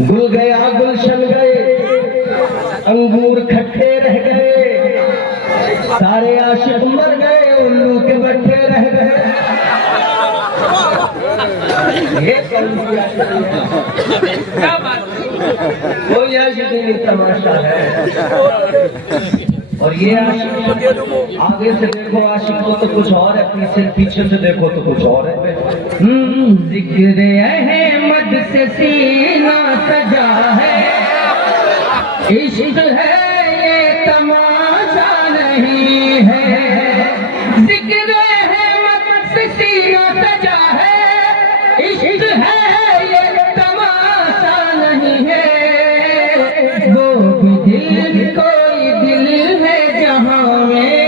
گل گیا گلشن گئے انگور کھٹے رہ گئے سارے عاشق مر گئے الو کے بٹھے رہ گئے یہ کون سی عاشقی ہے؟ کوئی عاشقی نہیں تماشا ہے اور یہ عاشق آگے سے دیکھو عاشق تو کچھ اور ہے پیچھے سے دیکھو تو کچھ اور ہے ذکر احمد سے سینہ سجا ہے عشق ہے یہ تماشا نہیں ہے ذکر احمد سے سینہ سجا ہے عشق ہے یہ تماشا نہیں ہے دو دل کوئی دل ہے جہاں میں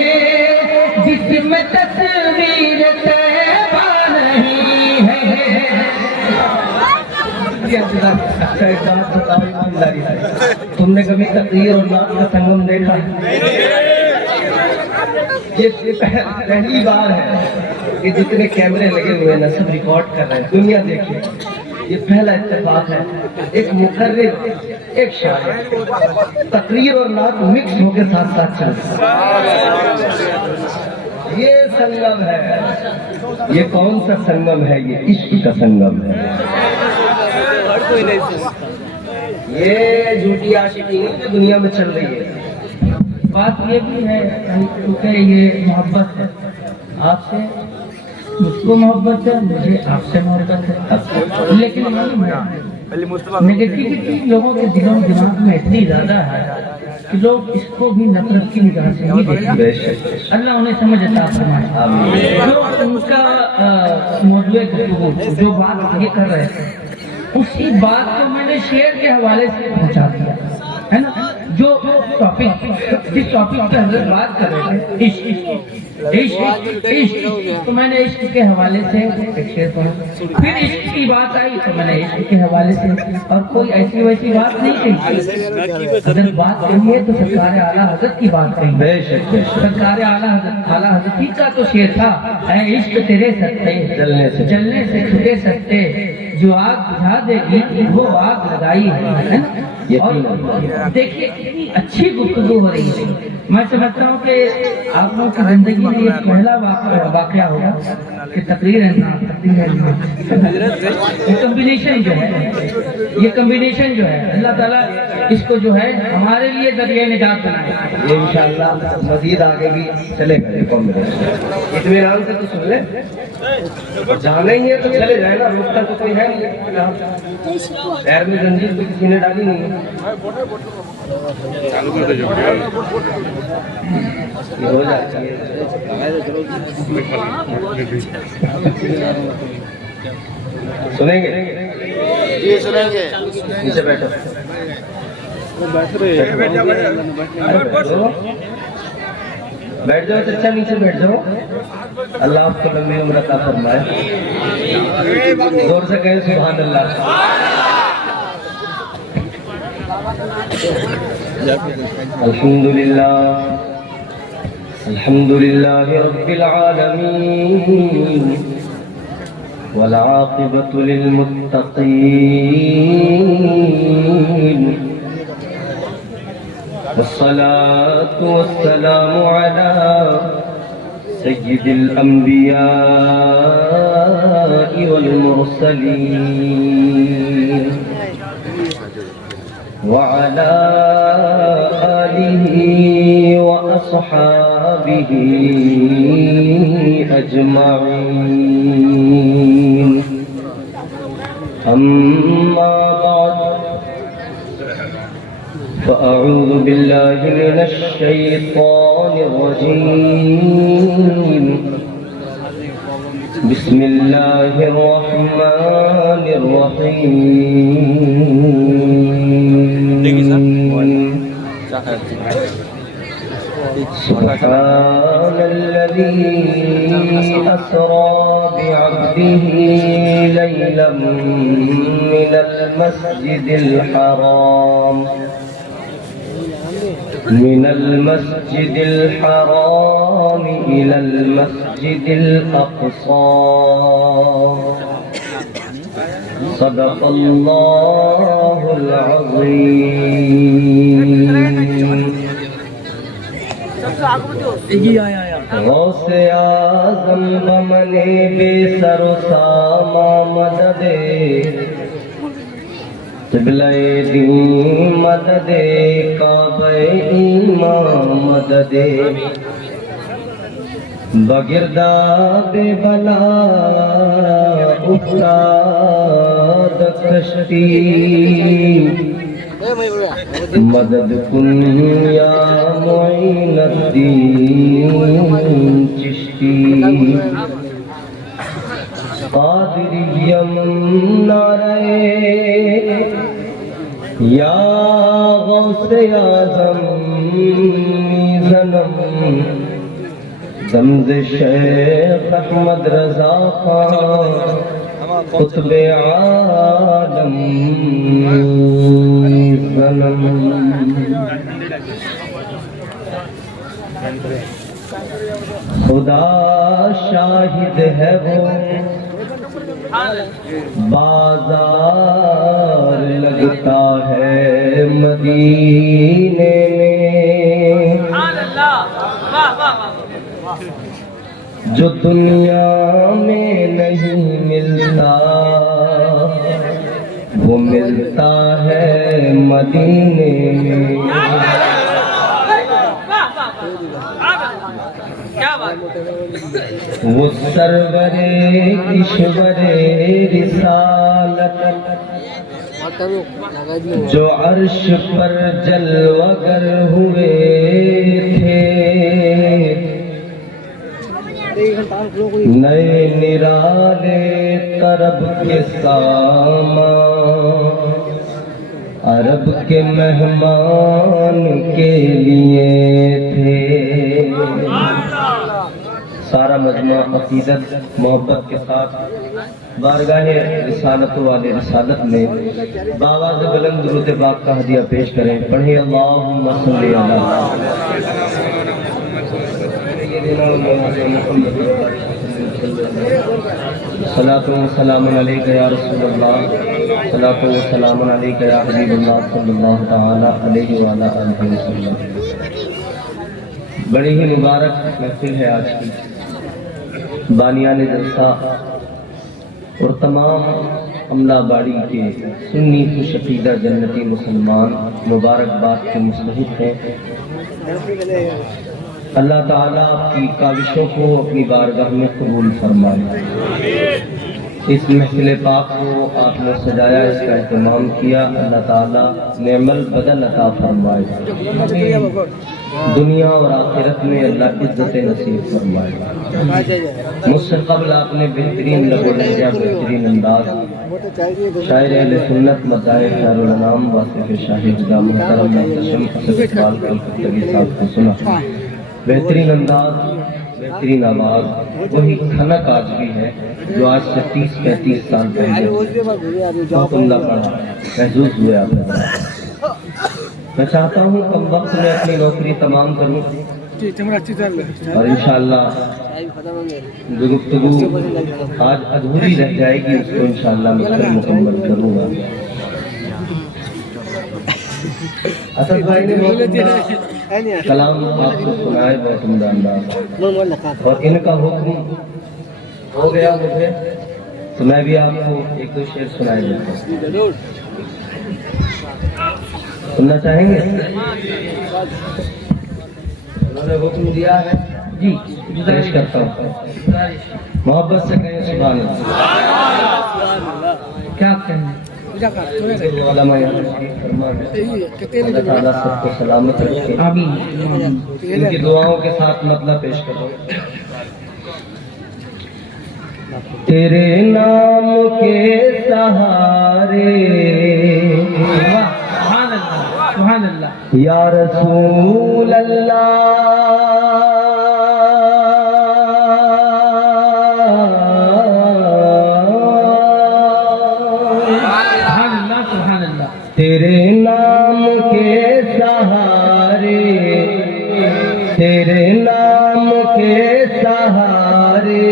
جس میں تصویر طیبہ نہیں ہے تم نے کبھی تقریر اور نعت کا سنگم دیکھا ہے؟ یہ پہلی بار ہے کہ جتنے کیمرے لگے ہوئے ہیں سب ریکارڈ کر رہے ہیں دنیا دیکھیے یہ پہلا اتفاق ہے ایک مقرر ایک شاعر تقریر اور نعت مکس ہو کے ساتھ ساتھ چل رہا یہ سنگم ہے یہ کون سا سنگم ہے یہ عشق کا سنگم ہے یہ جھوٹی عاشقی نہیں جو دنیا میں چل رہی ہے بات یہ بھی ہے کیونکہ یہ محبت ہے آپ سے مجھ کو محبت ہے مجھے آپ سے محبت ہے لیکن نگیٹیوٹی لوگوں کے دلوں دماغ میں اتنی زیادہ ہے کہ لوگ اس کو بھی نفرت کی نگاہ سے نہیں دیکھتے اللہ انہیں سمجھ عطا فرمائے جو ان کا موضوع گفتگو جو بات یہ کر رہے تھے اسی بات کو میں نے شعر کے حوالے سے پہنچا دیا ہے نا جو ٹاپک جس ٹاپک پہ حضرت بات کر رہے تھے عشق تو میں نے عشق کے حوالے سے ایک شعر پڑھا پھر عشق کی بات آئی تو میں نے عشق کے حوالے سے اور کوئی ایسی ویسی بات نہیں کہی اگر بات کہی ہے تو سرکار اعلیٰ حضرت کی بات کہی سرکار اعلیٰ حضرت ہی کا تو شعر تھا اے عشق تیرے سکتے جلنے سے چھٹے سکتے جو آگ بجھا دے گی وہ آگ لگائی ہے اور دیکھیے کتنی اچھی گفتگو ہو رہی ہے میں سمجھتا ہوں کہ آپ لوگوں کی زندگی میں یہ پہلا واقعہ ہوگا کہ تقریر ہے نا یہ کمبینیشن جو ہے اللہ تعالیٰ اس کو جو ہے ہمارے لیے ذریعہ نجات بنائے یہ انشاءاللہ مزید آگے بھی چلے گا اطمینان سے تو سن لیں جانا ہی ہے تو چلے جائے نا روکتا تو کوئی ہے نہیں پیر میں زنجیر بھی کسی نے ڈالی نہیں ہے ہو جاتی ہے سنیں گے جی سنیں گے نیچے بیٹھو بیٹھ جاؤ چچا نیچے بیٹھ جاؤ اللہ آپ کو لمبی عمر عطا فرمائے زور سے کہیں سبحان اللہ الحمد للہ رب العالمین والعاقبۃ للمتقین والصلاة والسلام على سيد الأنبياء والمرسلين وعلى آله وأصحابه أجمعين أما بعد فأعوذ بالله من الشيطان الرجيم بسم الله الرحمن الرحيم سبحان الذي أسرى بعبده ليلا من المسجد الحرام إلى المسجد الأقصى صدق الله غوث اعظم بمنے بے سر و ساما مدد قبلہ دین مدد کعبہ ایمان مدد بگردہ بے بلا افتاد کشتی مدد کن یا معین الدین چشتی قادریم نعرہ یا غوث اعظم زنم رمز شیخ احمد رضا خان قطب عالم سنم خدا شاہد ہے وہ بازار لگتا ہے مدینے میں جو دنیا میں نہیں ملتا وہ ملتا ہے مدینے میں وہ سرور کشور رسالت جو عرش پر جلوگر ہوئے تھے نئے نرالے طرب کے سامان عرب کے مہمان کے لیے تھے سارا مجمع عقیدت محبت کے ساتھ بارگاہ رسالت والے رسالت میں بآواز بلند درود پاک کا ہدیہ پیش کریں پڑھیں اللہم صلی علی صلاۃ و سلام علیک یا رسول اللہ صلاۃ و سلام علیک یا حبیب اللہ صلی اللہ تعالی علیہ وآلہ آلہ وسلم۔ بڑی ہی مبارک محفل ہے آج کی، بانیان جلسہ اور تمام عملہ باڑی کے سنی خوش عقیدہ جنتی مسلمان مبارکباد کے مستحق ہیں۔ اللہ تعالیٰ آپ کی کاوشوں کو اپنی بارگاہ میں قبول فرمائے۔ اس محفل پاک کو آپ نے سجایا، اس کا اہتمام کیا، اللہ تعالیٰ نعم البدل عطا فرمائے، دنیا اور آخرت میں اللہ عزت نصیب فرمائے۔ مجھ سے قبل آپ نے بہترین لب و لہجہ، بہترین انداز، شاعر اہل سنت مداح خیر الانام واصف شاہد جدا محترم محتشم حسن اقبال کلکتوی صاحب کو سنا۔ بہترین انداز، بہترین آواز، وہی کھنک آج بھی ہے جو آج سے 30-35 سال پہلے بہت عمدہ پڑھا محظوظ ہوئے آپ۔ میں چاہتا ہوں کم وقت میں اپنی نوکری تمام کروں اور انشاءاللہ جو گفتگو آج ادھوری رہ جائے گی اس کو انشاءاللہ میں کل مکمل کروں گا۔ اسد بھائی نے بہت عمدہ کلام آپ کو سنائے، بہت عمدہ انداز، اور ان کا حکم ہو گیا مجھے تو میں بھی آپ کو ایک دو شعر سنائے دیتا ہوں، سننا چاہیں گے؟ انہوں نے حکم دیا ہے جی، پیش کرتا ہوں، محبت سے کہیں سبحان اللہ۔ کیا کہنا علماء فرمان ہے، اللہ تعالیٰ سب کو سلامت رکھے، آمین۔ ان کی دعاؤں کے ساتھ مطلب پیش کرو۔ تیرے نام کے سہارے سبحان اللہ، سبحان اللہ، یا رسول اللہ، تیرے نام کے سہارے، تیرے نام کے سہارے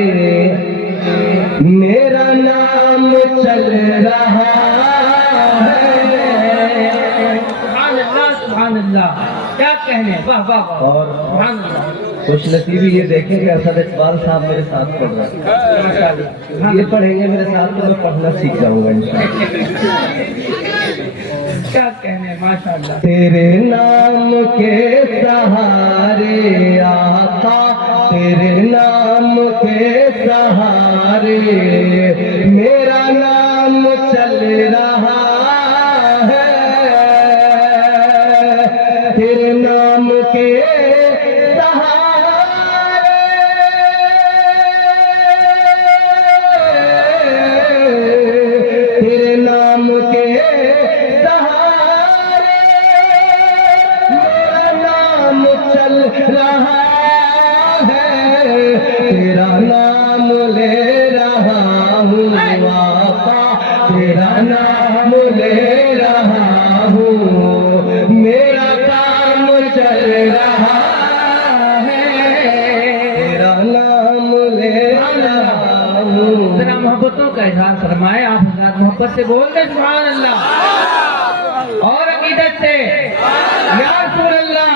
میرا نام چل رہا ہے۔ سبحان اللہ، سبحان اللہ، کیا کہنے، واہ واہ واہ، اور سبحان اللہ۔ خوش نصیبی یہ دیکھیں کہ اسد اقبال صاحب میرے ساتھ پڑھ رہے ہیں، یہ پڑھیں گے میرے ساتھ تو میں پڑھنا سیکھ جاؤں گا انشاءاللہ۔ کیا کہنے ماشاءاللہ۔ تیرے نام کے سہارے آقا، تیرے نام کے سہارے میرا نام چل رہا ہے، تیرے نام کے تیرے نام کے سہارے میرا نام چل رہا ہے، تیرا نام لے رہا ہوں آقا، تیرا نام لے رہا ہوں، میرا کام چل رہا ہے، تیرا نام لے رہا ہوں۔ ذرا محبتوں کا اظہار فرمائے آپ حضرات، محبت سے بول دیں سبحان اللہ، اور عقیدت سے یا رسول اللہ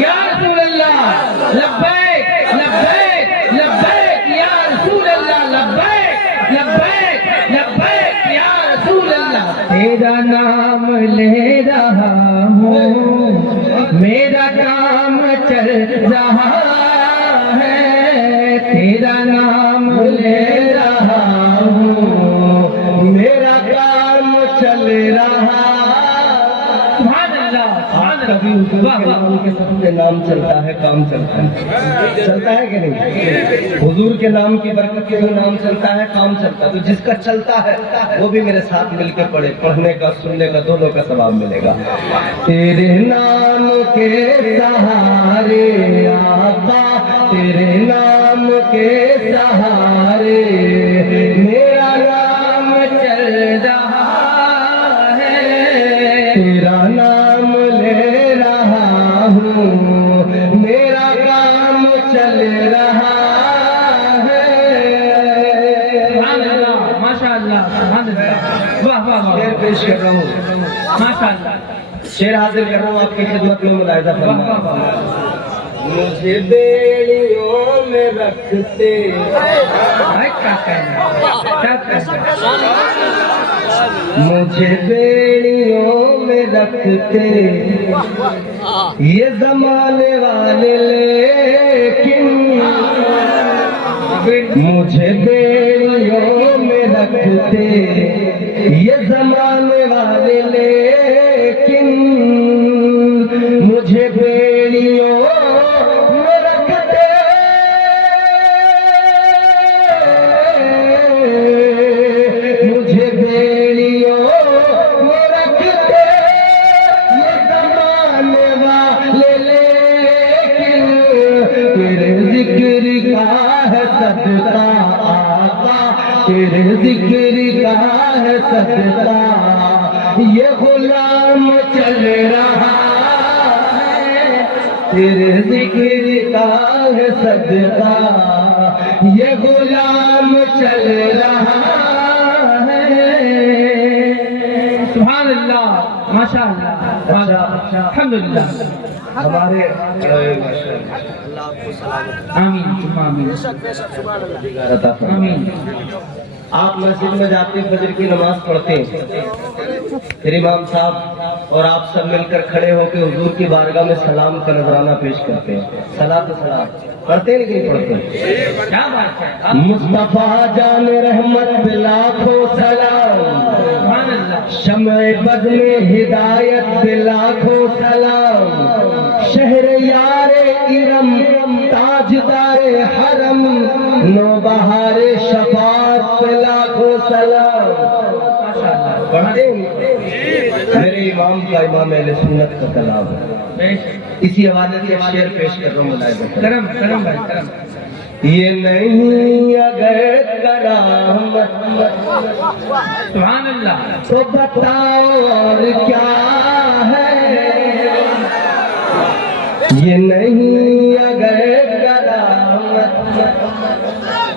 یا رسول اللہ، لبیک لبیک لبیک یا رسول اللہ، لبیک لبیک لبیک یا رسول اللہ۔ تیرا نام لے رہا ہوں، میرا کام چل رہا ہے، تیرا نام لے رہا ہوں، میرا کام چل رہا۔ سبحان اللہ سبحان کبھی اللہ، حضور کے نام کے سب کے نام چلتا ہے، کام چلتا ہے، چلتا ہے کہ نہیں؟ حضور کے نام کی برکت کے جو نام چلتا ہے، کام چلتا ہے، تو جس کا چلتا ہے وہ بھی میرے ساتھ مل کے پڑھے، پڑھنے کا سننے کا دونوں کا ثواب ملے گا۔ تیرے نام کے سہارے آقا، تیرے نام کے سہارے میرا نام چل رہا ہے، تیرا نام لے رہا ہوں، میرا کام چل رہا ہے۔ سبحان اللہ ماشاء اللہ، سبحان اللہ، واہ واہ شعر واہ پیش کر رہا ہوں، ماشاء اللہ، شعر حاضر کر رہا ہوں آپ کی خدمت میں، ملاحظہ واہ واہ فرمائیں۔ واہ۔ مجھے بیڑیوں میں رکھتے، بھائی کیا کہنا کیا کہنا، مجھے بیڑیوں میں رکھتے یہ زمانے والے، لیکن مجھے بیڑیوں میں رکھتے یہ زمانے والے، لیکن مجھے بیڑیوں میں رکھتے مجھے بیڑیوں میں رکھتے یہ زمانے والے، لیکن تیرے ذکر کا ہے صدقہ آقا، تیرے ذکر کا ہے صدقہ یہ غلام چل رہا ہے، تیرے ذکر کا ہے صدقہ یہ غلام چل رہا ہے۔ سبحان اللہ ماشاء اللہ، الحمدللہ، ہمارے آمین آمین آمین۔ آپ مسجد میں جاتے ہیں، فجر کی نماز پڑھتے ہیں، پھر امام صاحب اور آپ سب مل کر کھڑے ہو کے حضور کی بارگاہ میں سلام کا نذرانہ پیش کرتے ہیں، صلاۃ و سلام پڑھتے ہیں لیکن پڑھتے ہیں۔ کیا بات ہے، مصطفیٰ جان رحمت پہ لاکھوں سلام، سبحان اللہ، شمع بد میں ہدایت پہ لاکھوں سلام، شہر یار ارم تاجدار حرم نوبہار شفاعت پہ لاکھوں سلام۔ پڑھتے ہیں میرے امام کا، امام اہل سنت کا کلام ہے، اسی حوالے سے ایک شعر پیش کر رہا ہوں، ملاحظہ کریں۔ کرم کرم بھائی کرم۔ یہ نہیں اگر کرامت سبحان اللہ، تو بتاؤ اور کیا ہے، یہ نہیں اگر کرامت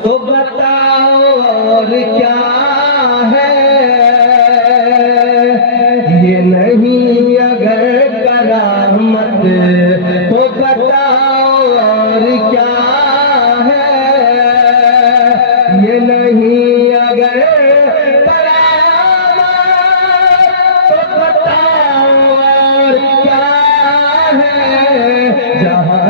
تو بتاؤ اور کیا ہے، یہ نہیں اگر کرامت تو بتاؤ اور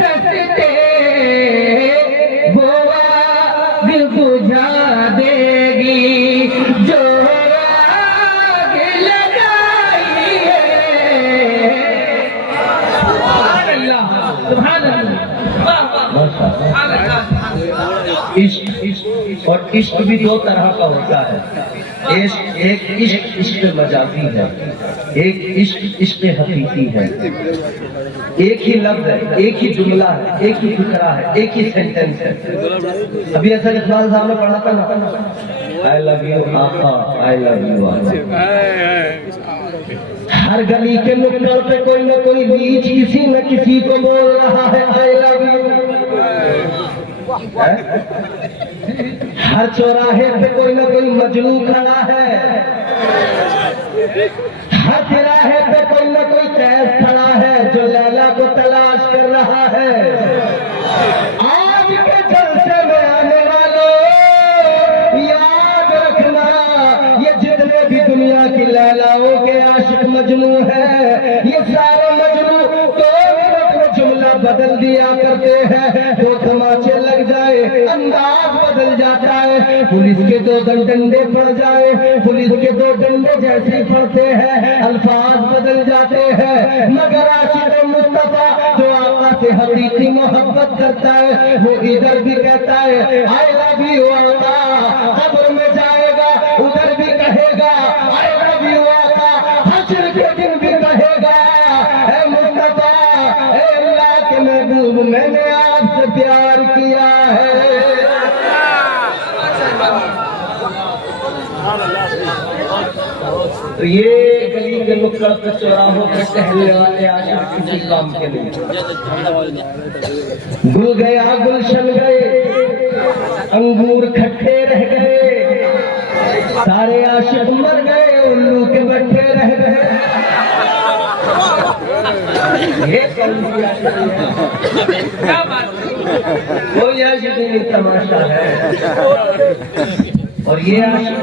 سستے وہ آگ بجھا دے گی جو آگ لگائی ہے سبحان اللہ سبحان اللہ عشق اور عشق بھی دو طرح کا ہوتا ہے. ایک عشق مجازی ہے, ایک عشق حقیقی ہے. ایک ہی لفظ ہے, ایک ہی جملہ ہے, ایک ہی فکرہ ہے, ایک ہی سینٹنس ہے. ابھی اصل اقبال صاحب نے پڑھا تھا نا, I love you آقا, I love you آقا. ہر گلی کے نکڑ پہ کوئی نہ کوئی بیچ کسی نہ کسی کو بول رہا ہے I love you. ہر چوراہے پہ کوئی نہ کوئی مجنون کھڑا ہے, ہر تراہے پہ کوئی نہ کوئی قیس کھڑا ہے جو لیلا کو تلاش کر رہا ہے. آج کے جلسے میں آنے والوں یاد رکھنا, یہ جتنے بھی دنیا کی لیلاؤں کے عاشق مجنون ہیں, یہ سارے مجنون تو جملہ بدل دیا کرتے ہیں, دو تماچے لگ جائے انداز بدل جاتا ہے, پولیس کے دو ڈنڈے پڑ جائے, پولیس کے دو ڈنڈے جیسے پڑتے ہیں الفاظ بدل جاتے ہیں. مگر عاشق مصطفیٰ جو آقا سے حقیقی محبت کرتا ہے وہ ادھر بھی کہتا ہے I love you آقا, قبر میں جائے گا ادھر بھی کہے گا I love you آقا, حشر کے دن بھی کہے گا اے مصطفیٰ اے اللہ کے محبوب میں نے آپ سے پیار کیا ہے. تو یہ گلی کے نکڑ پہ چوراہوں پہ ٹہلنے والے عاشق کسی کام کے نہیں. گل گیا گلشن گئے, انگور کھٹے رہ گئے, سارے عاشق مر گئے, الو کے بٹھے رہ گئے. یہ کوئی عاشق نہیں, تماشا ہے. اور یہ عاشق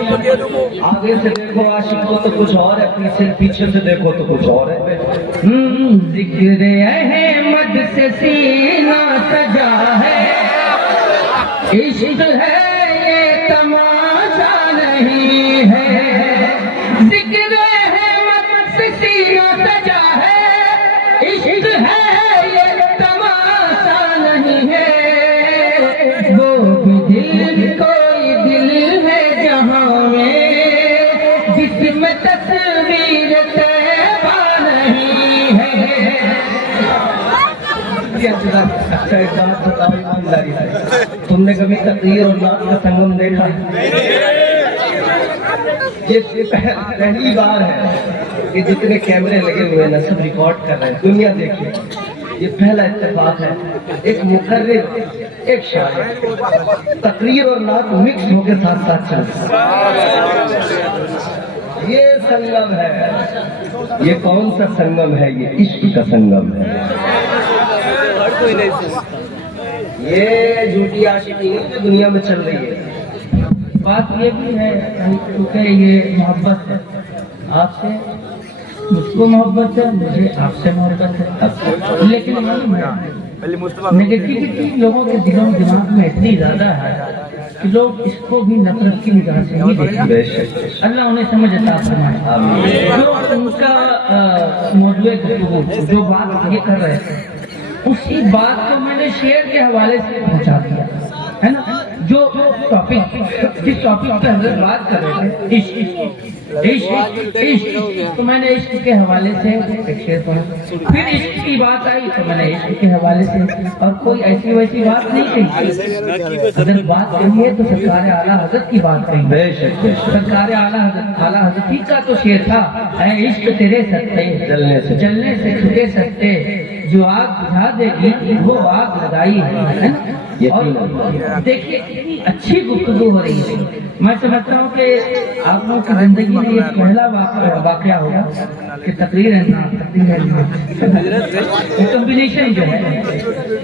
آگے سے دیکھو عاشق کو تو کچھ اور ہے, پیچھے سے دیکھو تو کچھ اور ہے. ذکر احمد سے سینہ سجا ہے, عشق ہے یہ تماشا نہیں ہے. ذکر احمد سے سینہ سجا ہے, عشق ہے یہ تماشا نہیں ہے. وہ بھی دل کوئی دل ہے جہاں میں جس میں تصویر طیبہ نہیں ہے. اچھا ایک بات بتاؤ ایمانداری سے, تم نے کبھی تقریر اور نعت کا سنگم دیکھا؟ یہ پہلی بار ہے کہ جتنے کیمرے لگے ہوئے ہیں سب ریکارڈ کر رہے ہیں, دنیا دیکھیے. یہ پہلا اتفاق ہے, ایک مقرر ایک شاعر تقریر اور نعت مکس ہو کے ساتھ ساتھ چلتے ہیں. یہ سنگم ہے. یہ کون سا سنگم ہے؟ یہ عشق کا سنگم ہے. یہ جھوٹی عاشقی جو دنیا میں چل رہی ہے. بات یہ بھی ہے کیونکہ یہ محبت ہے, آپ سے مجھ کو محبت ہے, مجھے آپ سے محبت ہے, لیکن نگیٹیوٹی لوگوں کے دلوں دماغ میں اتنی زیادہ ہے کہ لوگ اس کو بھی نفرت کی نگاہ سے نہیں دیکھتے. اللہ انہیں سمجھ عطا فرمائے. جو ان کا موضوع گفتگو جو بات یہ کر رہے تھے اسی بات کو میں نے شعر کے حوالے سے پہنچا دیا ہے نا. جو ٹاپک جس ٹاپک پہ حضرت بات کر رہے تھے عشق, تو میں نے عشق کے حوالے سے ایک شعر پڑھا. پھر عشق کی بات آئی تو میں نے عشق کے حوالے سے, اور کوئی ایسی ویسی بات نہیں کہی. اگر بات کہی ہے تو سرکار اعلیٰ حضرت کی بات کہی. سرکار اعلیٰ حضرت ہی کا تو شعر تھا, اے عشق تیرے سستے جلنے سے چھٹے سستے, جو آگ بجھا دے گی وہ آگ لگائی ہے. اور دیکھیے کتنی اچھی گفتگو ہو رہی ہے. میں سمجھتا ہوں کہ آپ لوگوں کی زندگی میں یہ پہلا واقعہ ہوگا کہ تقریر ہے نا, کمبینیشن جو ہے,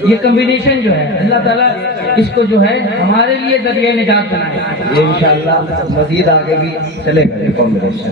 یہ کمبینیشن جو ہے اللہ تعالیٰ اس کو جو ہے ہمارے لیے ذریعہ نجات بنائے. یہ انشاءاللہ مزید آگے بھی چلے گا یہ کمبینیشن.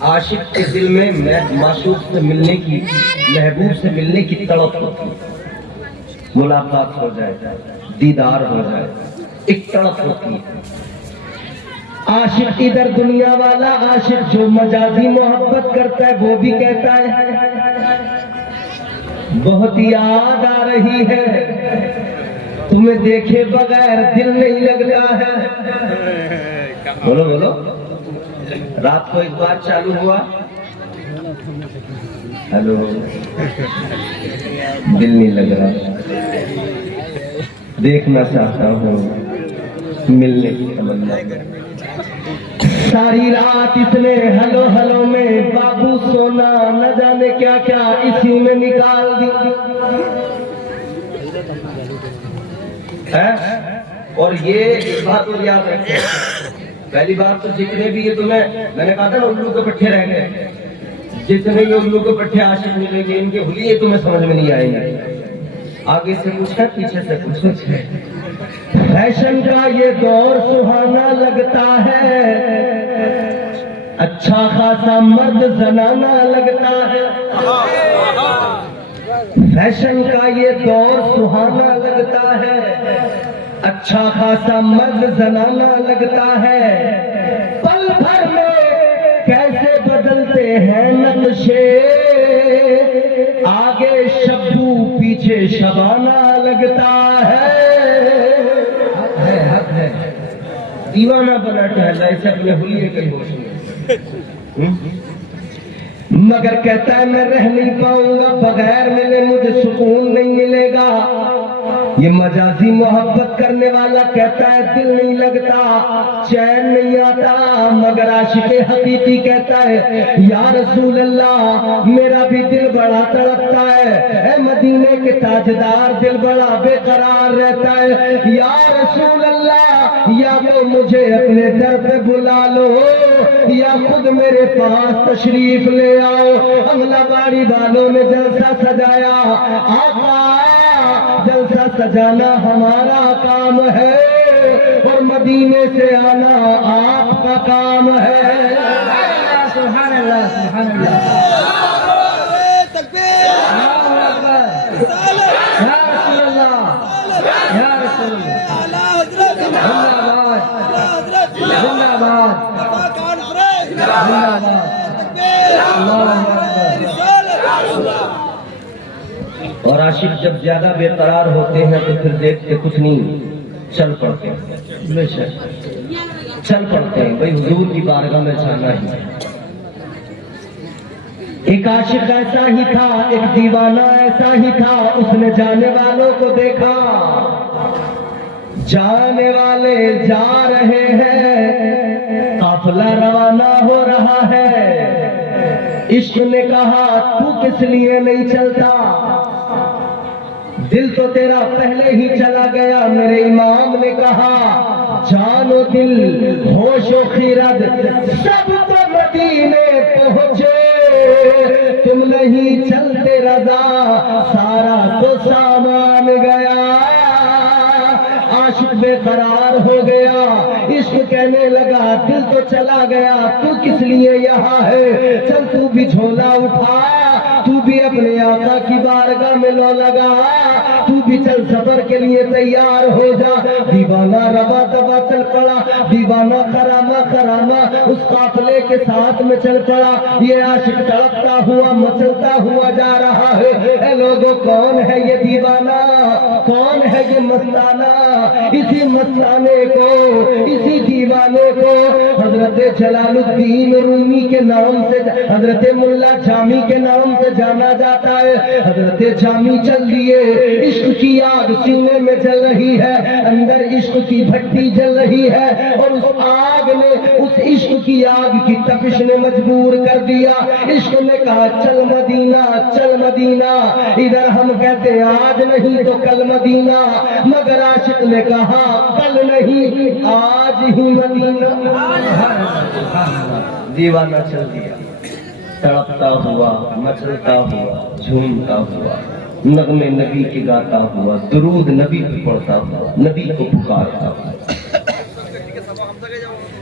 عاشق کے دل میں معشوق سے ملنے کی، محبوب سے ملنے کی تڑپ ہوتی ہے، ملاقات ہو جائے، دیدار ہو جائے، ایک تڑپ ہوتی ہے۔ عاشق ادھر دنیا والا عاشق جو مجازی محبت کرتا ہے وہ بھی کہتا ہے بہت یاد آ رہی ہے، تمہیں دیکھے بغیر دل نہیں لگتا ہے۔ بولو بولو، رات کو ایک بار چالو ہوا، ہلو، دل نہیں لگ رہا، دیکھنا چاہتا ہوں، ملنے کی تمنا، ساری رات اس نے ہلو ہلو میں بابو سونا نہ جانے کیا کیا اسی میں نکال دی اور یہ بات اور یاد رکھیں، پہلی بات تو جتنے بھی یہ تمہیں میں نے کہا تھا نا الو کے پٹھے رہ گئے، جتنے یہ الو کے پٹھے عاشق ملیں گے ان کے حلیے تمہیں سمجھ میں نہیں آئیں گے، آگے سے کچھ ہے پیچھے سے کچھ ہے۔ فیشن کا یہ دور سہانا لگتا ہے، اچھا خاصا مرد زنانہ لگتا ہے، فیشن کا یہ دور سہانا لگتا ہے، اچھا خاصا مرد زنانہ لگتا ہے، پل بھر میں کیسے بدلتے ہیں نقشے، آگے شبو پیچھے شبانہ لگتا ہے، حق ہے، دیوانہ بنا ٹہلا اسے اپنے حلیے کے ہوش میں، مگر کہتا ہے میں رہ نہیں پاؤں گا بغیر ملے، مجھے سکون نہیں ملے گا۔ یہ مجازی محبت کرنے والا کہتا ہے دل نہیں لگتا، چین نہیں آتا، مگر عاشق حقیقی کہتا ہے یا رسول اللہ میرا بھی دل بڑا تڑپتا ہے، اے مدینے کے تاجدار دل بڑا بے قرار رہتا ہے، یا رسول اللہ یا تو مجھے اپنے در پہ بلا لو یا خود میرے پاس تشریف لے آؤ۔ انگلہ باڑی والوں نے جلسہ سجایا، آقا جلسہ سجانا ہمارا کام ہے اور مدینے سے آنا آپ کا کام ہے۔ سبحان اللہ، سبحان اللہ، یا رسول اللہ، یا رسول اللہ، زندہ باد، اور عاشق جب زیادہ بے قرار ہوتے ہیں تو پھر دیکھتے کچھ نہیں، چل پڑتے ہیں، چل پڑتے ہیں، بھئی حضور کی بارگاہ میں جانا ہی۔ ایک عاشق ایسا ہی تھا، ایک دیوانہ ایسا ہی تھا، اس نے جانے والوں کو دیکھا، جانے والے جا رہے ہیں، قافلہ روانہ ہو رہا ہے، عشق نے کہا تو کس لیے نہیں چلتا، دل تو تیرا پہلے ہی چلا گیا۔ میرے امام نے کہا جان و دل ہوش و خیرت سب تو مدینے پہنچے، تم نہیں چلتے رضا سارا تو سامان گیا۔ عاشق بے قرار ہو گیا، عشق کہنے لگا دل تو چلا گیا، تو کس لیے یہاں ہے، چل تو بھی جھولا اٹھا، تو بھی اپنے آقا کی بارگاہ میں لو لگا، تو بھی چل سفر کے لیے تیار ہو جا۔ دیوانہ روا دبا چل پڑا، دیوانہ خرامہ خرامہ اس قافلے کے ساتھ میں چل پڑا۔ یہ عاشق تڑپتا ہوا مچلتا ہوا جا رہا ہے۔ اے لوگوں کون ہے یہ دیوانہ، کون ہے یہ مستانہ؟ اسی مستانے کو، اسی دیوانے کو حضرت جلال الدین رومی کے نام سے، حضرت ملا جامی کے نام سے جانا جاتا ہے۔ حضرت جامی چل دیے، عشق کی آگ سینے میں جل رہی ہے، اندر عشق کی بھٹی جل رہی ہے، اور اس آگ نے، اس عشق کی آگ کی تپش نے مجبور کر دیا۔ عشق نے کہا چل مدینہ، چل مدینہ، ادھر ہم کہتے آج نہیں تو کل مدینہ، مگر عاشق نے کہا کل نہیں آج ہی مدینہ۔ دیوانہ چل دیا، تڑپتا ہوا مچلتا ہوا جھومتا ہوا، نغمے نبی کی گاتا ہوا، درود نبی پہ پڑھتا ہوا، نبی کو پکارتا ہوا۔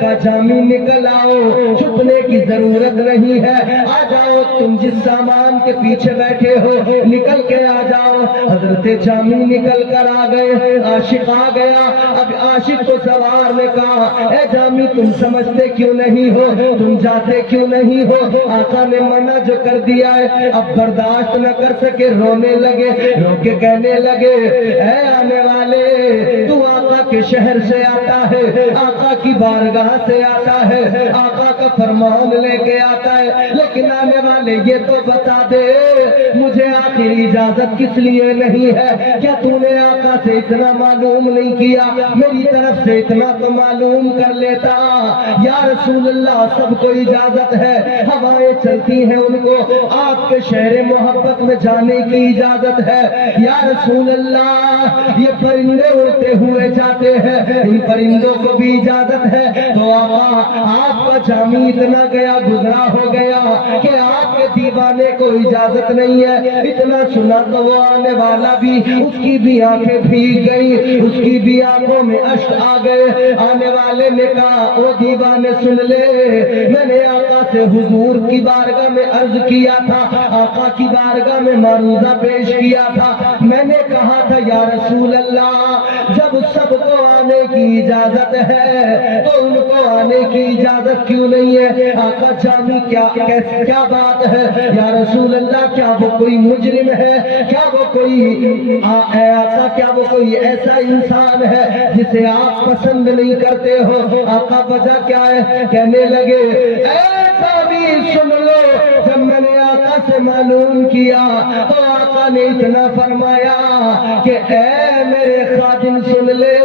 کا جامی نکل آؤ، چھپنے کی ضرورت نہیں ہے، آ جاؤ تم جس سامان کے پیچھے بیٹھے ہو نکل کے آ جاؤ۔ حضرت جامی نکل کر آ گئے، عاشق آ گیا۔ اب عاشق کو سوار نے کہا اے جامی تم سمجھتے کیوں نہیں ہو، تم جاتے کیوں نہیں ہو؟ آقا نے منع جو کر دیا ہے اب برداشت نہ کر سکے، رونے لگے، رو کے کہنے لگے اے آنے والے، تو آقا کے شہر سے آتا ہے، آقا کی بارگاہ سے آتا ہے، آقا کا فرمان لے کے آتا ہے، لیکن آنے والے یہ تو بتا دے مجھے آخری اجازت کس لیے نہیں ہے؟ کیا تو نے آقا سے اتنا معلوم نہیں کیا؟ میری طرف سے اتنا تو معلوم کر لیتا۔ یا رسول اللہ سب کو اجازت ہے، ہوائیں چلتی ہیں ان کو آپ کے شہر محبت میں جانے کی اجازت ہے۔ یا رسول اللہ یہ پرندے اڑتے ہوئے جاتے ہیں، ان پرندوں کو بھی اجازت ہے، تو آقا آپ کا جامی اتنا گیا گزرا ہو گیا کہ آپ کے دیوانے کو اجازت نہیں ہے۔ اتنا سنا تو وہ آنے والا بھی، اس کی بھی آنکھیں بھیگ گئی، اس کی بھی آنکھوں میں اشک آ گئے۔ آنے والے نے کہا وہ دیوانے سن لے، میں نے آقا سے حضور کی بارگاہ میں عرض کیا تھا، آقا کی بارگاہ میں معروضہ پیش کیا تھا، میں نے کہا تھا یا رسول اللہ جب سب کو آنے کی اجازت ہے تو ان کو آنے کی اجازت کیوں نہیں ہے؟ آقا جامی کیا بات ہے یا رسول اللہ؟ کیا وہ کوئی مجرم ہے؟ کیا وہ کوئی آقا کیا وہ کوئی ایسا انسان ہے جسے آپ پسند نہیں کرتے ہو؟ آقا وجہ کیا ہے؟ کہنے لگے اے جامی سن لو، جب میں نے آقا سے معلوم کیا تو آقا نے اتنا فرمایا کہ اے میرے خادم سن لے،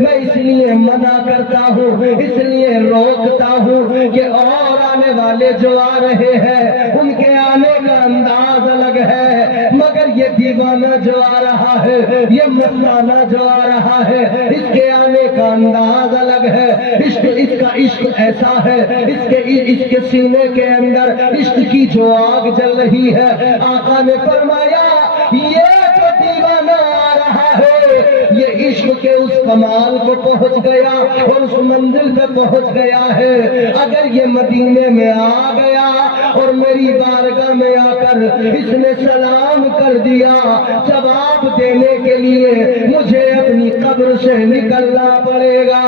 میں اس لیے منع کرتا ہوں، اس لیے روکتا ہوں کہ اور آنے والے جو آ رہے ہیں ان کے آنے کا انداز الگ ہے، مگر یہ دیوانہ جو آ رہا ہے، یہ مستانہ جو آ رہا ہے، اس کے آنے کا انداز الگ ہے، اس کا عشق ایسا ہے، اس کے سینے کے اندر عشق کی جو آگ جل رہی ہے۔ آقا نے فرمایا یہ جو دیوانہ آ رہا ہے یہ عشق کے اس کمال کو پہنچ گیا اور اس منزل پہ پہنچ گیا ہے، اگر یہ مدینے میں آ گیا اور میری بارگاہ میں آ کر اس نے سلام کر دیا، جواب دینے کے لیے مجھے اپنی قبر سے نکلنا پڑے گا۔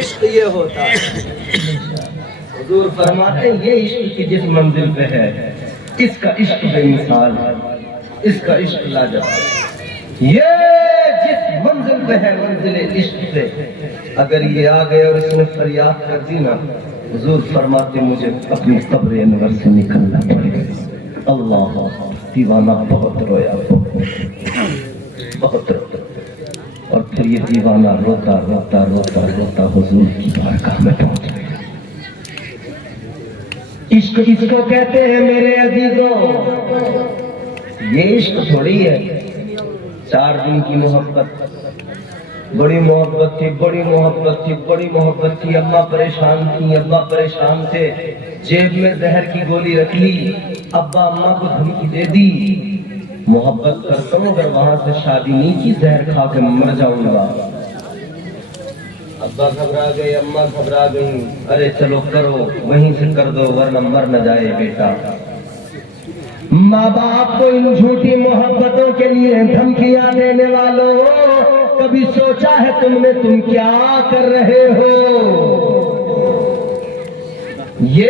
عشق یہ ہوتا ہے، حضور فرماتے ہیں یہ عشق کی جس منزل پہ ہے اس کا عشق بے مثال ہے، اس کا عشق لاجواب، یہ جس منزل پہ ہے منزل عشق پہ اگر یہ آ گئے اور اس نے فریاد کر دی نا، حضور فرماتے مجھے اپنی قبر انور سے نکلنا پڑے گا۔ اللہ دیوانہ بہت رویا، بہت رویا، اور پھر یہ دیوانہ روتا روتا روتا روتا حضور کی بارگاہ میں پہنچ گیا۔ عشق اس کو کہتے ہیں میرے عزیزوں، یہ عشق تھوڑی ہے 4 دن کی محبت، بڑی محبت تھی، بڑی محبت تھی، بڑی محبت تھی، اماں پریشان تھی، ابا پریشان تھے، جیب میں زہر کی گولی رکھ لی، ابا اماں کو دھمکی دے دی محبت کرتا ہوں اگر وہاں سے شادی نہیں کی زہر کھا کے مر جاؤں گا۔ ابا گھبرا گئے، اماں گھبرا گئی، ارے چلو کرو وہیں سے کر دو ورنہ مر نہ جائے بیٹا۔ ماں باپ کو ان جھوٹی محبتوں کے لیے دھمکیاں دینے والوں، کبھی سوچا ہے تم نے تم کیا کر رہے ہو؟ یہ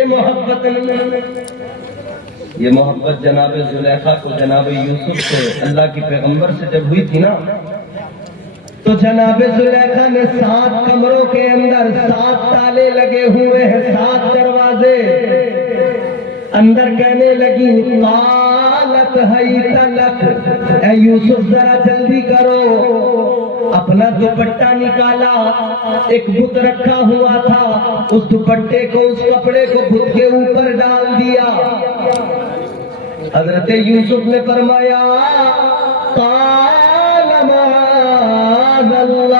محبت جناب زلیخا کو جناب یوسف سے اللہ کی پیغمبر سے جب ہوئی تھی نا، تو جناب زلیخا نے 7 کمروں کے اندر 7 تالے لگے ہوئے ہیں، 7 دروازے، اندر کہنے لگی قالت حیت لک، اے یوسف ذرا جلدی کرو۔ اپنا دوپٹہ نکالا، ایک بت رکھا ہوا تھا، اس دوپٹے کو اس کپڑے کو بت کے اوپر ڈال دیا۔ حضرت یوسف نے فرمایا قال معاذ اللہ،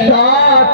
7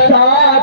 7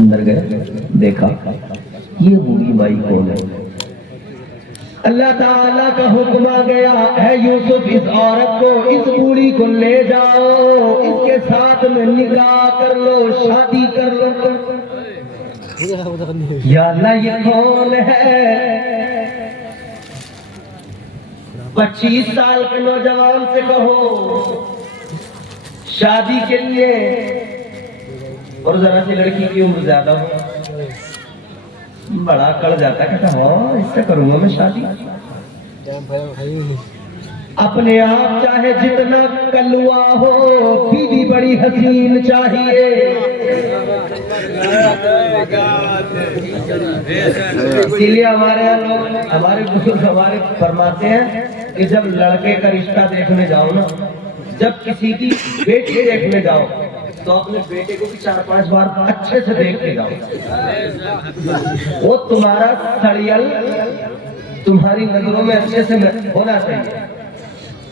اندر گئے، دیکھا یہ بوڑھی مائی کون ہے؟ اللہ تعالیٰ کا حکم آ گیا، اے یوسف اس عورت کو، اس بوڑھی کو لے جاؤ، اس کے ساتھ میں نکاح کر لو، شادی کر لو۔ یا اللہ یہ کون ہے؟ 25 سال کے نوجوان سے کہو شادی کے لیے، اور ذرا سی لڑکی کی عمر زیادہ ہو، بڑا کڑ جاتا کہتا ہاں اس سے کروں گا میں شادی۔ اپنے آپ چاہے جتنا کلوا ہو، بیوی بڑی حسین چاہیے۔ اسی لیے ہمارے یہاں لوگ، ہمارے بزرگ ہمارے فرماتے ہیں کہ جب لڑکے کا رشتہ دیکھنے جاؤ نا، جب کسی کی بیٹی دیکھنے جاؤ تو اپنے بیٹے کو بھی 4-5 بار اچھے سے دیکھ کے جاؤ، وہ تمہارا سڑیل تمہاری نظروں میں اچھے سے ہونا چاہیے،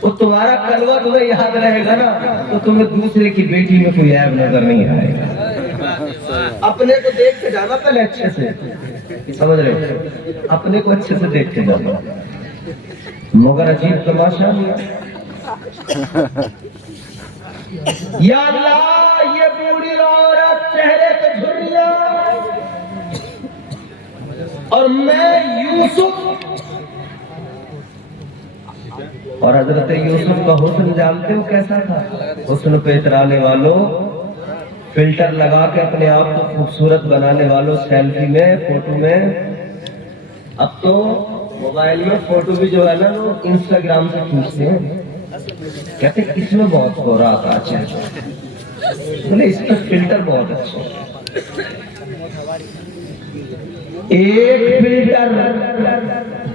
وہ تمہارا کلوا تمہیں یاد رہے گا نا، تو تمہیں دوسرے کی بیٹی میں کوئی عیب نظر نہیں آئے گا۔ اپنے کو دیکھ کے جانا پہلے اچھے سے، سمجھ رہے ہو؟ اپنے کو اچھے سے دیکھ کے جانا۔ مگر عجیب تماشا، یا اللہ یہ بوڑھی عورت چہرے پہ جھریاں، اور میں یوسف، اور حضرت یوسف کا حسن جانتے ہو کیسا تھا؟ حسن پہ اترانے والوں، فلٹر لگا کے اپنے آپ کو خوبصورت بنانے والوں، سیلفی میں، فوٹو میں۔ اب تو موبائل میں فوٹو بھی جو ہے نا وہ انسٹاگرام سے کھینچتے ہیں، کہتے اس میں بہت ہو رہا تھا، اچھا بولے اس کا فلٹر بہت اچھا، ایک فلٹر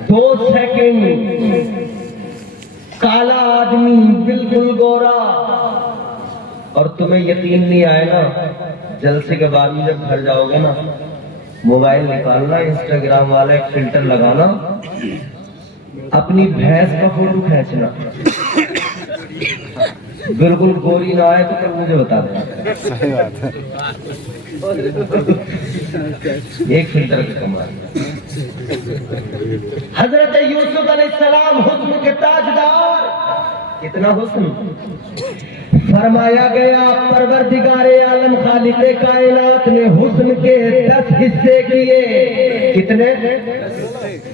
2 سیکنڈ، کالا آدمی بالکل گورا، اور تمہیں یقین نہیں آئے نا، جلسے کے بعد میں جب گھر جاؤ گے نا، موبائل نکالنا، انسٹاگرام والا ایک فلٹر لگانا، اپنی بھینس کا فوٹو کھینچنا، بالکل گوری نہ آئے تو پھر مجھے بتا دیں، ایک فلٹر کی کمال۔ حضرت یوسف علیہ السلام حسن کے تاجدار، کتنا حسن، فرمایا گیا پروردگار عالم خالق کائنات نے حسن کے 10 حصے کیے، کتنے؟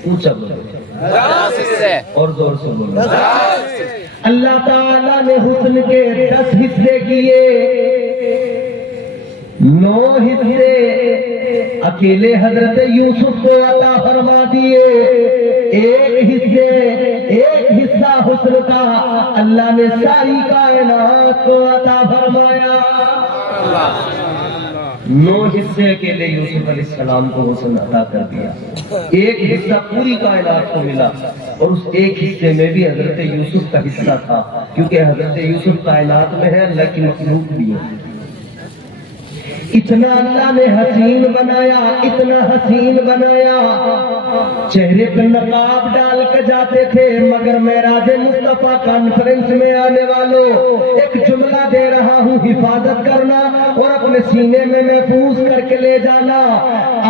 اونچا بولو، 10 حصے، اور زور سے بولو۔ اللہ تعالیٰ نے حسن کے 10 حصے کیے، 9 حصے اکیلے حضرت یوسف کو عطا فرما دیے، ایک حصہ حسن کا اللہ نے ساری کائنات کو عطا فرمایا۔ 9 حصے اکیلے یوسف علیہ السلام کو حسن عطا کر دیا، ایک حصہ پوری کائنات کو ملا، اور اس ایک حصے میں بھی حضرت یوسف کا حصہ تھا، کیونکہ حضرت یوسف کائنات میں ہے، اللہ کی مخلوق بھی ہے۔ اتنا اللہ نے حسین بنایا، اتنا حسین بنایا، چہرے پہ نقاب ڈال کے جاتے تھے، مگر معراج مصطفیٰ کانفرنس میں آنے والوں ایک جملہ دے رہا ہوں، حفاظت کرنا اور اپنے سینے میں محفوظ کر کے لے جانا۔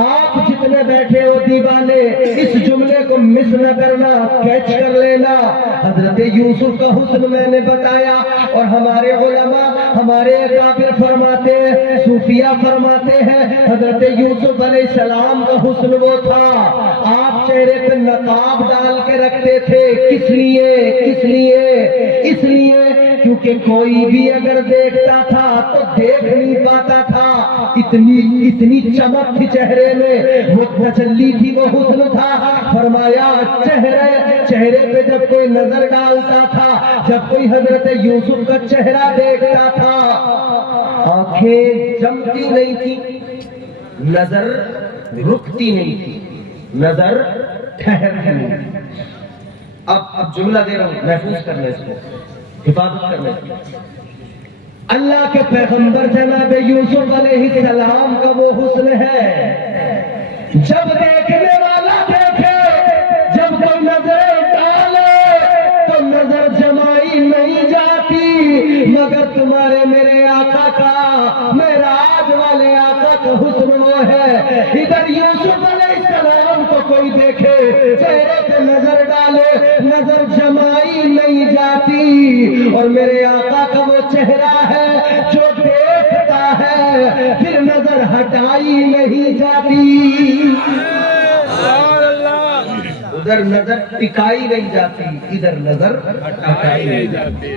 آپ جتنے بیٹھے ہو دیوانے، اس جملے کو مس نہ کرنا، کیچ کر لینا۔ حضرت یوسف کا حسن میں نے بتایا، اور ہمارے علماء، ہمارے اکابر فرماتے ہیں، صوفیہ فرماتے ہیں، حضرت یوسف علیہ السلام کا حسن وہ تھا، آپ چہرے پہ نقاب ڈال کے رکھتے تھے، کس لیے؟ اس لیے کیونکہ کوئی بھی اگر دیکھتا تھا تو دیکھ نہیں پاتا تھا، اتنی چمک تھی چہرے میں، وہ تجلی تھی، وہ حسن تھا۔ فرمایا چہرے پہ جب کوئی نظر ڈالتا تھا، جب کوئی حضرت یوسف کا چہرہ دیکھتا تھا، آنکھیں جمتی نہیں تھی، نظر رکتی نہیں تھی، نظر ٹھہرتی نہیں تھی۔ اب جملہ دے رہا ہوں، محفوظ کرنا اس کو، حفاظت کرنا اس کو۔ اللہ کے پیغمبر جناب یوسف علیہ السلام کا وہ حسن ہے، جب دیکھنے والا دیکھے، جب کوئی نظر ڈالے تو نظر جمائی نہیں جاتی، مگر تمہارے میرے آقا کا، معراج والے آقا تو حسن وہ ہے. ادھر یوسف علیہ السلام کو کوئی دیکھے چہرے پہ نظر ڈالے نظر جمائی نہیں جاتی, اور میرے آقا کا وہ چہرہ ہے جو دیکھتا ہے پھر نظر ہٹائی نہیں جاتی. ادھر نظر ٹکائی نہیں جاتی, ادھر نظر ہٹائی نہیں جاتی.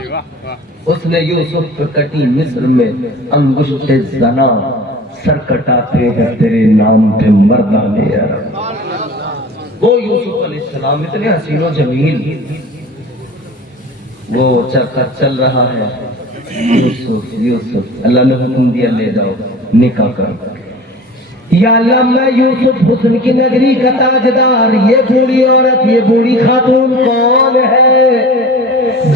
اس نے یوسف پہ کٹی مصر میں انگشت زنا, سر کٹاتے ہیں تیرے نام پہ مردانے عرب. وہ یوسف علیہ السلام اتنے حسین و جمیل, وہ چرخا چل رہا ہے. یوسف یوسف, اللہ نے حکم دیا لے جاؤ نکاح کرو. یا اللہ میں یوسف حسن کی نگری کا تاجدار, یہ بوڑھی عورت یہ بوڑھی خاتون کون ہے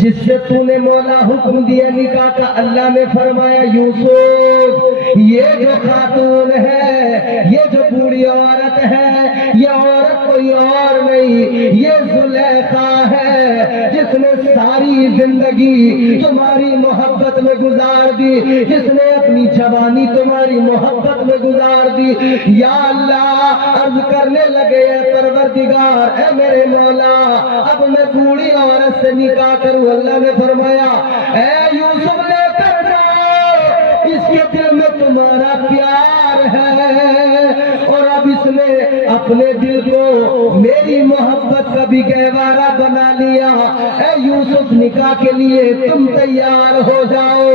جس سے تو نے مولا حکم دیا نکاح کا؟ اللہ نے فرمایا یوسف یہ جو خاتون ہے یہ جو بوڑھی عورت ہے یہ عورت کوئی اور نہیں, یہ زلیخا ہے جس نے ساری زندگی تمہاری محبت میں گزار دی, جس نے اپنی جوانی تمہاری محبت میں گزار دی. یا اللہ عرض کرنے لگے اے پروردگار اے میرے مولا اب میں بوڑھی عورت سے نکاح کروں. اللہ نے فرمایا اے یوسف لے کر جاؤ, اس کے دل میں تمہارا پیار ہے اور اب اس نے اپنے دل کو میری محبت کا بھی گہوارہ بنا لیا. اے یوسف نکاح کے لیے تم تیار ہو جاؤ,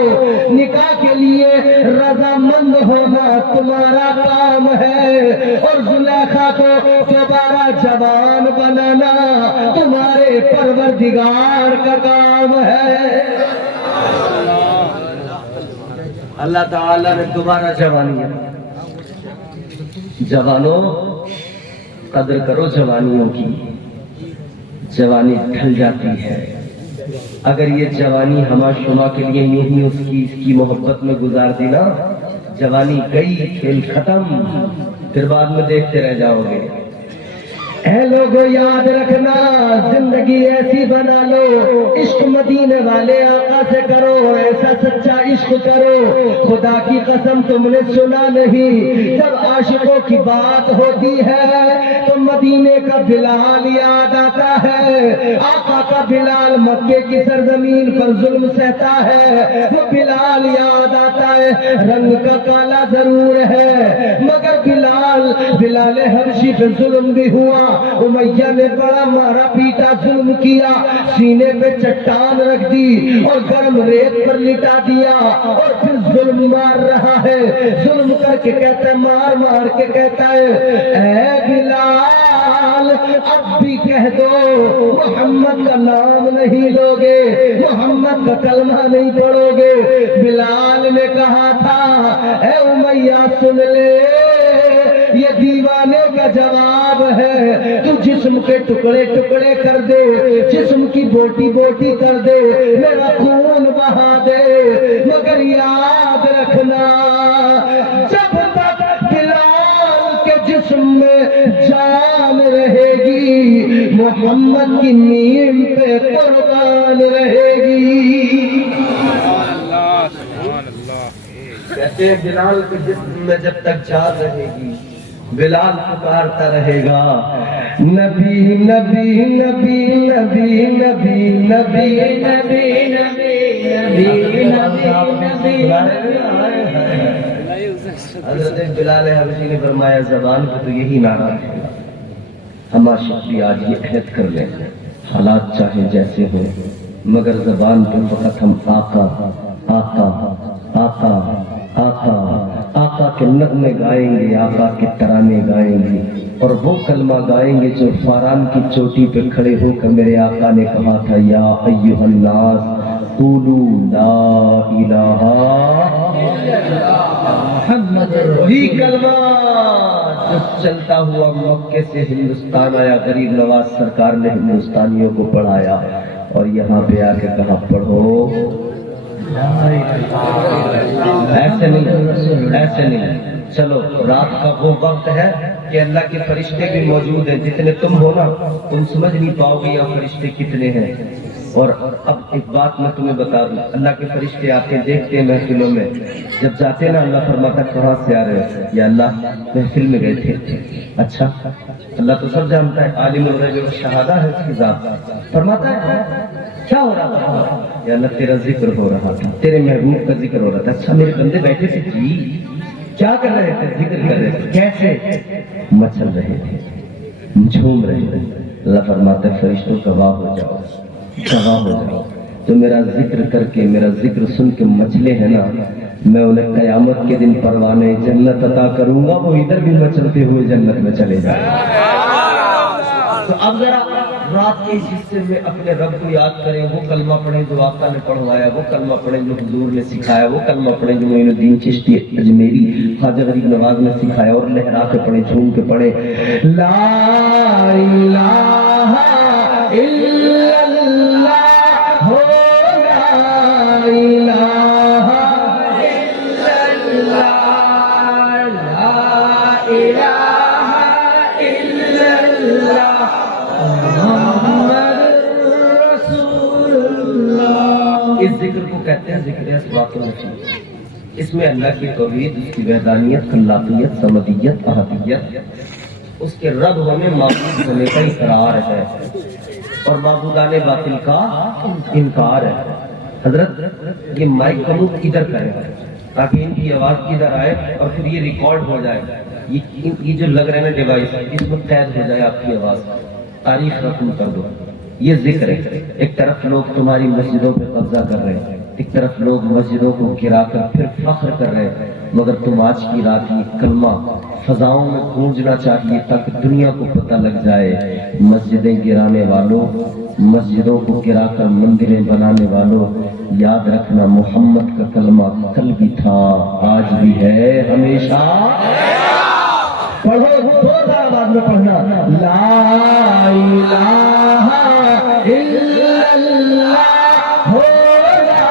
نکاح کے لیے رضامند ہونا تمہارا کام ہے اور زلیخا کو دوبارہ جوان بنانا تمہارے پروردگار کا کام ہے. اللہ تعالیٰ نے دوبارہ جوانی, جوانوں قدر کرو جوانیوں کی, جوانی ڈھل جاتی ہے. اگر یہ جوانی ہما شما کے لیے نہیں اس کی محبت میں گزار دی نا, جوانی گئی کھیل ختم, پھر بعد میں دیکھتے رہ جاؤ گے. اے لوگو یاد رکھنا زندگی ایسی بنا لو, عشق مدینے والے آقا سے کرو, ایسا سچا عشق کرو. خدا کی قسم تم نے سنا نہیں جب عاشقوں کی بات ہوتی ہے تو مدینے کا بلال یاد آتا ہے. آقا کا بلال مکے کی سرزمین پر ظلم سہتا ہے, وہ بلال یاد آتا ہے. رنگ کا کالا ضرور ہے مگر بلال حبشی پہ ظلم بھی ہوا. امیہ نے بڑا مارا پیٹا ظلم کیا, سینے پہ چٹان رکھ دی اور گرم ریت پر لٹا دیا اور پھر ظلم مار رہا ہے. ظلم کر کے کہتا ہے, مار مار کے کہتا ہے اے بلال اب بھی کہہ دو محمد کا نام نہیں لو گے, محمد کا کلمہ نہیں پڑھو گے. بلال نے کہا تھا اے امیہ سن لے یہ دیوانے کا جواب ہے, تو جسم کے ٹکڑے ٹکڑے کر دے, جسم کی بوٹی بوٹی کر دے, میرا خون بہا دے, مگر یاد رکھنا جب تک بلال کے جسم میں جان رہے گی محمد کی نیم پہ قربان رہے گی. کہتے ہیں بلال کے جسم میں جب تک جان رہے گی بلال پکارتا رہے گا نبی نبی نبی نبی نبی نبی نبی نبی نبی. حضرت بلال حبشی نے فرمایا زبان کو تو یہی نعرہ ہے, ہم عاشق آج یہ عہد کر لیں حالات چاہے جیسے ہو مگر زبان پہ فقط ہم آقا آقا آقا آقا آقا کے نغمے گائیں گے, آقا کے ترانے گائیں گے اور وہ کلمہ گائیں گے جو فاران کی چوٹی پہ کھڑے ہو کر میرے آقا نے کہا تھا یا ایھا الناس قولوا لا الہ محمد. وہی کلمہ جو چلتا ہوا مکے سے ہندوستان آیا, غریب نواز سرکار نے ہندوستانیوں کو پڑھایا اور یہاں پہ آ کے کہا پڑھو. ایسے نہیں. چلو رات کا وہ وقت ہے کہ اللہ کے فرشتے بھی موجود ہیں, جتنے تم ہو نا تم سمجھ نہیں پاؤ گے یہاں فرشتے کتنے ہیں. اور اب ایک بات میں تمہیں بتا دوں، اللہ کے فرشتے آتے دیکھتے ہیں محفلوں میں، جب جاتے نا اللہ فرماتا کہاں سے آ رہے ہیں؟ یا اللہ محفل میں گئے تھے۔ اچھا، اللہ تو سب جانتا ہے، عالم الغیب والشہادہ ہے اس کی ذات۔ فرماتا ہے کیا ہو رہا تھا؟ یا اللہ تیرا ذکر ہو رہا تھا، تیرے محبوب کا ذکر ہو رہا تھا۔ اچھا میرے بندے بیٹھے تھے جی، کیا کر رہے تھے؟ ذکر کر رہے تھے۔ کیسے؟ مچل رہے تھے، جھوم رہے تھے۔ اللہ فرماتا ہے فرشتوں گواہ ہو جاؤ، گواہ ہو جاؤ، تو میرا ذکر کر کے، میرا ذکر سن کے مچلے ہیں نا، میں انہیں قیامت کے دن پروانے جنت عطا کروں گا، وہ ادھر بھی مچلتے ہوئے جنت میں چلے جائیں۔ تو اب ذرا رات کے حصے میں اپنے رب کو یاد کریں، وہ کلمہ پڑھیں جو آقا نے پڑھوایا، وہ کلمہ پڑھیں جو حضور نے سکھایا، وہ کلمہ پڑھیں جو معین الدین چشتی اجمیری خواجہ غریب نواز نے سکھایا، اور لہرا کے پڑھیں، جھوم کے پڑھیں، لا الہ الا اللہ ہو، لا الہ الا اللہ، لا الہ الا اللہ محمد رسول اللہ۔ اس ذکر کو کہتے ہیں ذکر اسباط النفی۔ اس میں اللہ کی توحید، اس کی وحدانیت، خلاقیت، صمدیت، احدیت، اس کے رب ہونے، معبود ہونے کا اقرار ہے، اور معبودان باطل کا انکار ہے۔ حضرت یہ مائک کم ادھر کرے تاکہ ان کی آواز ادھر آئے اور پھر یہ ریکارڈ ہو جائے، یہ جو لگ رہے ہیں نا ڈیوائس، اس میں قید ہو جائے آپ کی آواز، تاریخ رقم کر دو۔ یہ ذکر ہے، ایک طرف لوگ تمہاری مسجدوں پہ قبضہ کر رہے ہیں، ایک طرف لوگ مسجدوں کو گرا کر پھر فخر کر رہے ہیں، مگر تم آج کی رات یہ کلمہ فضاؤں میں گونجنا چاہیے تاکہ دنیا کو پتہ لگ جائے، مسجدیں گرانے والوں، مسجدوں کو گرا کر مندریں بنانے والوں، یاد رکھنا محمد کا کلمہ کل بھی تھا، آج بھی ہے، ہمیشہ پڑھو، دو آواز میں پڑھنا، لا الہ الا اللہ ہو، لا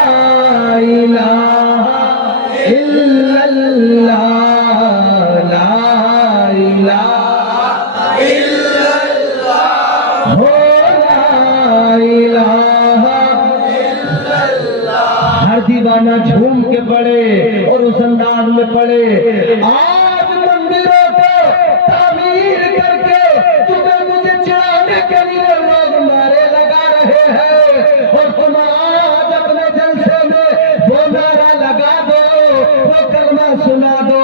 الہ الا اللہ، لا الہ الا اللہ ہو، لا الہ الا اللہ۔ ہر دیوانہ جھوم کے پڑھے اور اس انداز میں پڑھے، آج مندروں کو تعمیر کر کے تمہیں مجھے چڑھانے کے لیے لوگ نعرے لگا رہے ہیں، اور تم آج اپنے جلسے میں وہ نعرہ لگا دو، وہ کلمہ سنا دو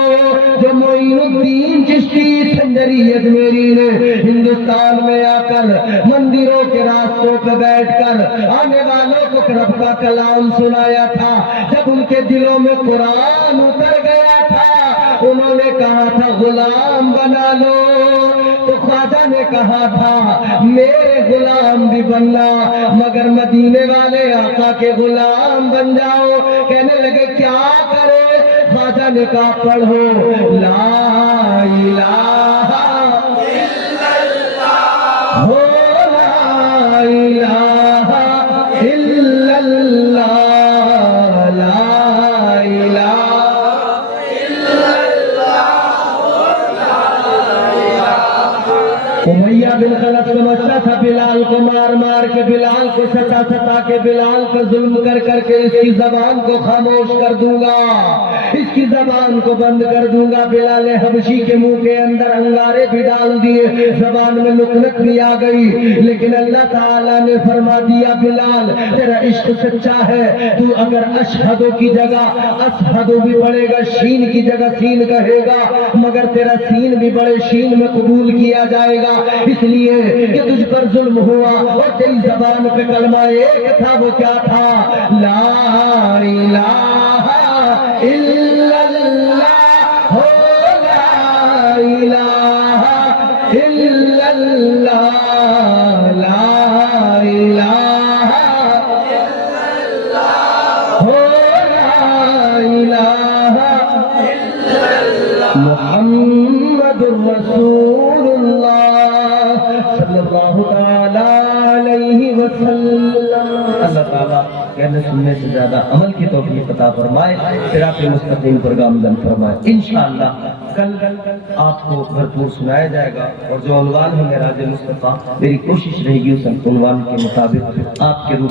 جو معین الدین چشتی سنجری اجمیری نے ہندوستان میں آ کر مندروں کے راستوں پہ بیٹھ کر آنے والوں کو رب کا کلام سنایا تھا۔ جب ان کے دلوں میں قرآن اتر گیا تھا، انہوں نے کہا تھا غلام بنا لو، تو خواجہ نے کہا تھا میرے غلام بھی بننا، مگر مدینے والے آقا کے غلام بن جاؤ۔ کہنے لگے کیا کرے؟ خواجہ نے کہا پڑھو لا الہ الا اللہ ہو، لا الہ الا اللہ، لا الہ امیہ بن خلف سمجھتا تھا بلال کو مار مار کے، بلال کو ستا ستا کے، بلال پر ظلم کر کر کے اس کی زبان کو خاموش کر دوں گا، اس کی زبان کو بند کر دوں گا۔ بلال حبشی کے منہ کے اندر انگارے بھی ڈال دیے، زبان میں لکنت بھی آ گئی، لیکن اللہ تعالیٰ نے فرما دیا بلال تیرا عشق سچا ہے، تو اگر اشہدو کی جگہ اشہدو بھی پڑے گا، شین کی جگہ سین کہے گا، مگر تیرا سین بھی بڑے شین میں قبول کیا جائے گا، اس لیے کہ تجھ پر ظلم ہوا اور تیری زبان پہ کلمہ ایک تھا، وہ کیا تھا؟ لا الہ الا اللہ ہو، لا الہ الا اللہ، لا الہ الا اللہ ہو، لا الہ الا اللہ محمد رسول اللہ صلی اللہ تعالی علیہ وسلم۔ اللہ تعالیٰ کہنے سننے سے زیادہ عمل کی توفیق عطا فرمائے، صراط مستقیم پر گامزن فرمائے۔ انشاءاللہ کل آپ کو بھرپور سنایا جائے گا، اور جو عنوان ہے معراج مصطفیٰ، میری کوشش رہے گی اس عنوان کے مطابق آپ کے روح